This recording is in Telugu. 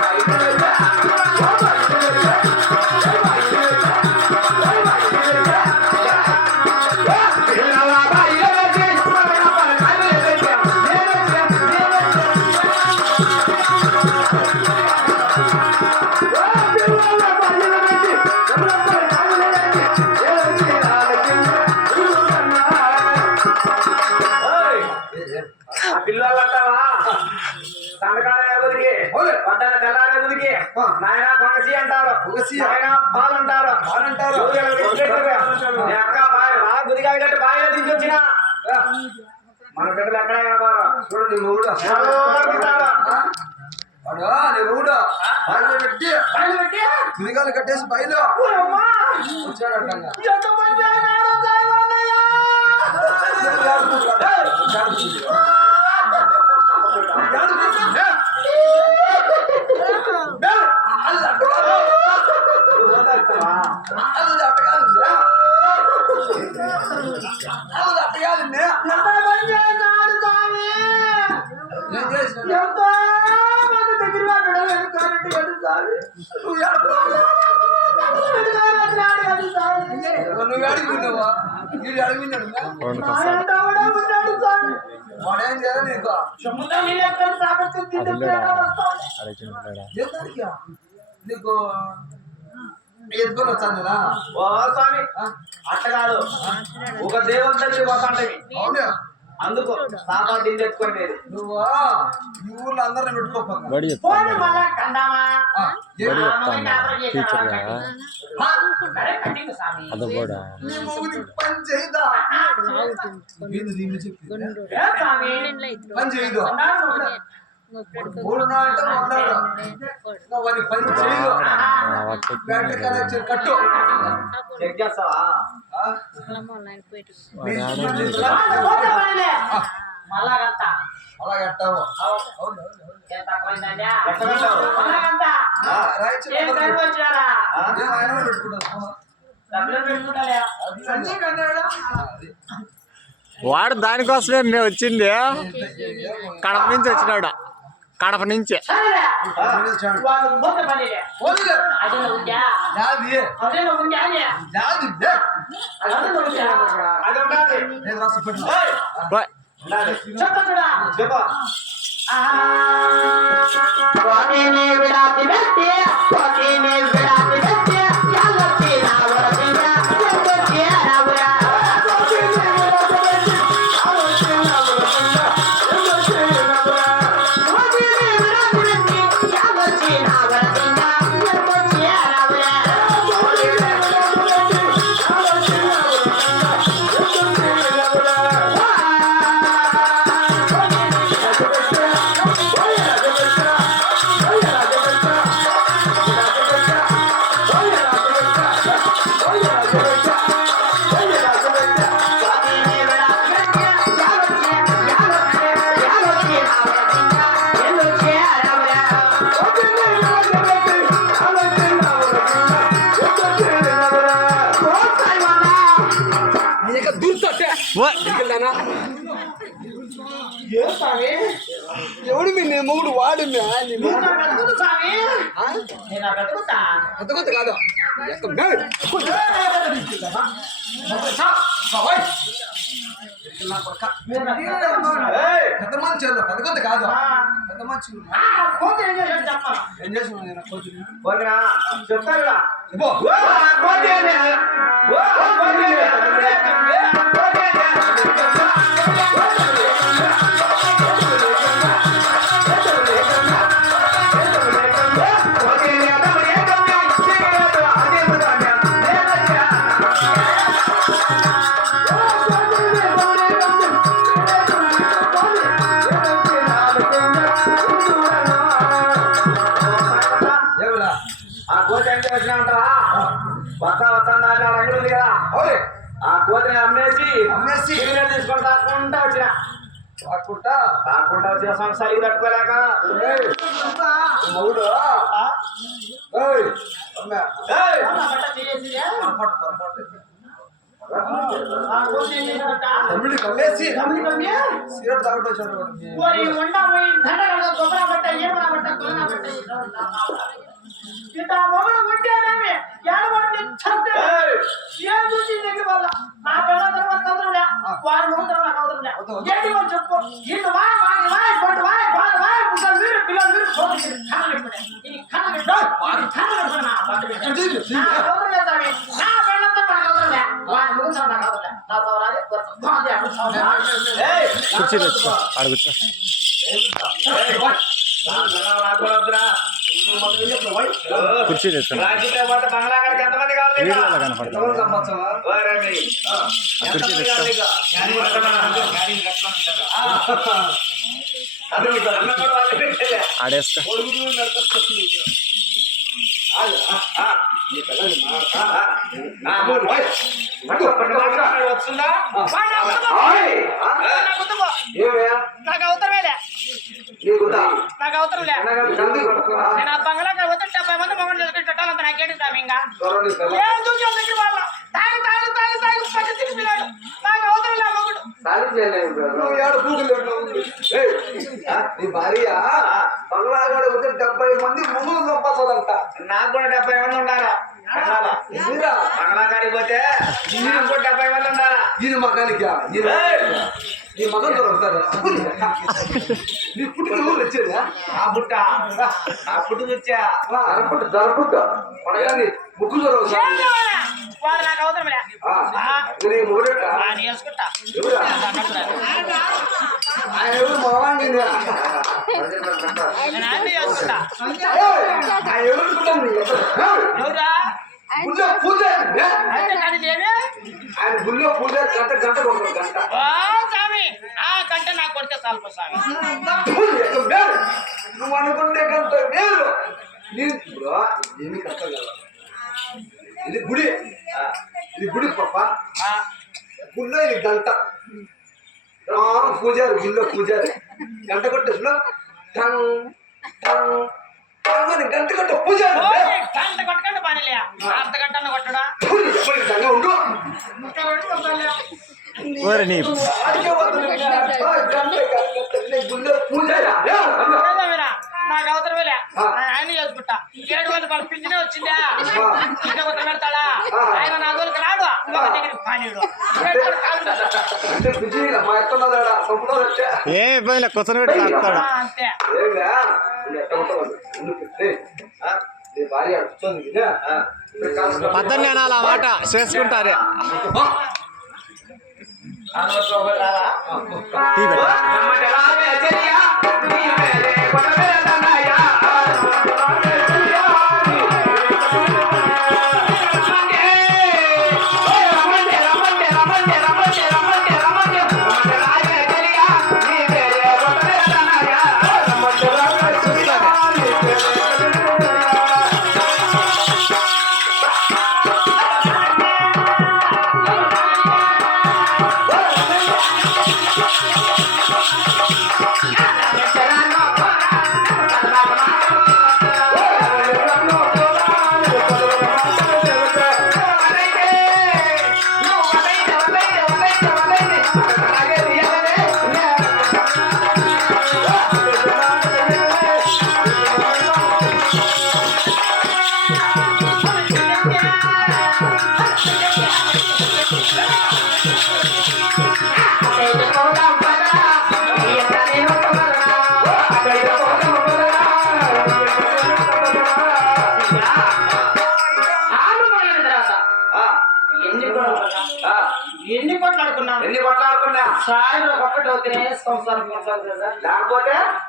Bye. కొనసి. నాయన పాలు అంటారు పాలు అంటారు. సూర్యుడు విడిచిపెట్టుగా. నీ అక్క గుదిగా కట్టి బావిలో దించొచ్చిన మన బిడ్డలు ఎక్కడ బయలు పెట్టి. పెట్టి? కట్టేసి బయలు. అయినారు నువ్వు ఎక్కడ బిడ్డగా వచ్చినాడు ఎదుగు స్వామి. నువ్వు అడిగినావా వీడు అడిగినాడు నాయంట కూడా ఉన్నాడు స్వామి. వాడేం చేయాలి నీకు సముద్రం నీళ్ళు ఎక్కడ సాగొచ్చు కింద ప్రేమ వస్తుంది. ఏం దానికి? నీకు ఎత్తుకొని వచ్చాను స్వామి అట్ట కాదు. ఒక పోతాంటవి అవునా? అందుకు సాపా దిండి ఎత్తుకోండి నువ్వు? ఈ ఊర్లో అందరిని పెట్టుకోపోగా బడి పోనీ చెప్తాను మళ్ళా కందామా? ఆ, ఏ- బడి ఆ, నువ్వు ఇంకా అక్కడ చెప్తాను చేసావా? టీచర్ మా, సరే, కట్టిండు స్వామి. అది కూడా. నీ మొగుడికి పని చేయదా? ఏంది దీన్ని చెప్పి ఏ స్వామి? పని చేయదు? వాడి కట్టు. మళ్ళా. మళ్ళా కట్టావు? అవును. దానికోసమే నేను వచ్చింది. కడప నుంచి వచ్చినాడు. కడప నుంచి సరేలే. నేను ఎవడు మీ నీ మూడు వాడు కొత్త కాదు. పెద్ద మంచి వెళ్ళు, పెద్ద కొత్త కాదు పెద్ద మంచి ఏం చేసిన నేను కోచుని? చెప్తారా ఇవ్వు. కోతిని అమ్మేసి అమ్మేసి. సిగ్నల్ తీసుకొని తాకుంటా వచ్చిన వాడుకుంటా. తాకుంటా వచ్చిన సంవత్సరాలు తట్టుకోలేక ఏయ్, మొగుడు ఏయ్, అమ్మే. ఏయ్! పొరపాటు, పొరపాటు. ఆ కోతి ఏం చేశాడట? తమ్ముడిని కమ్మేసి తమ్ముడి తమ్మి, సిగరెట్ తాగుతూ వచ్చాడు వాడు. ఓరి ఉండ ఏం చూసి దగ్గర వల్ల నా పిల్లల తర్వాత కౌదరులే వారి నూతన నా కౌదరులే ఏంటి వాళ్ళు చెప్పు ఇటు వాయ్ వాయి వాయ్ కొట్టు వాయ్ వాయ్ వాయ్ ముసలి వీరు పిల్లలు వీరు సోదరి కన్ను పెట్టుకునే ఇది కన్ను పెట్టు వారి కన్ను పెట్టుకుని నా కౌదరులే నా కౌదరులే నా కౌదరులే నా ఏయ్! కుర్చీ నాకు కూడా వద్దురా. కుర్చీ ఎంతమంది కావాలి నీకు? వీడియోలో నీకు? అవతరలే. నేను ఆ బంగ్లాకి పోతే డెబ్బై మంది మొగలు చుట్టాలంత నాకేంటి స్వామి ఇంకా. ఏం చూసి వాళ్ళ తాగి తాగి తాగి తాగి పచ్చి తిరిగి నీ భార్య? బంగ్లాగాడు వచ్చి డెబ్బై మంది ముగ్గులు చంపచ్చదంట నాకు కూడా డెబ్బై మంది ఉండాలా? బంగ్లాలో. మీరా? బంగ్లా కాడికి పోతే నాకు కూడా డెబ్బై మంది ఉండాలా? మగానికి? ఏయ్! నీ మగం దొరుకుతారు నీ పుట్టిన ఊరు వచ్చేదా? ఆ బుట్ట ఆ పుట్టు వచ్చా జరపట్టు. జరపట్టు. పడగాని ముక్కు దొరకదు ఏం నాకు అవతరలే నీ చేసుకుంటా ఎవరా గుళ్ళో పూజ ఆయన గుళ్ళో పూజ గంట గంట గంట స్వామి ఆ నాకు కొడితే చాలు స్వామి నువ్వు అనుకుంటే గంట మేలు నీ ఏమి కష్టం కదా ఇది గుడి ఇది గుడి పప్ప ఆ, గుళ్ళో ఇది గంట ఆ, పూజారి గుళ్ళో పూజారి గంట కొట్టేసిన టంగ్ టంగ్ టంగ్ అని గంట కొట్ట పూజారి గంట కొట్టకండి పనిలే అర్ధ కొట్టడా ఉండు పూజారా ఆయన చేసుకుంటా ఏడు వాళ్ళ పింఛనే వచ్చిందా? ఇంకా కొత్త పెడతాడా? ఆయన నా రాడు. ఒక దగ్గరికి పానీడు అంటే బుజ్జి మా ఎత్తున్నదాడా సంపూర్ణ వచ్చా ఏ ఇబ్బంది లేదు కూర్చొని పెట్టి తాగుతాడు అంతే. ఏంగా నువ్వు ఎట్ట ఉంటావు ఉండు పెట్టే. ఆ, నీ భార్య అడుగుతుంది కదా? ఆ, ఇక్కడ కాస్త- పద్దెని అనాలి ఆ మాట చేసుకుంటారే. టీ పెట్టు. లేకపోతే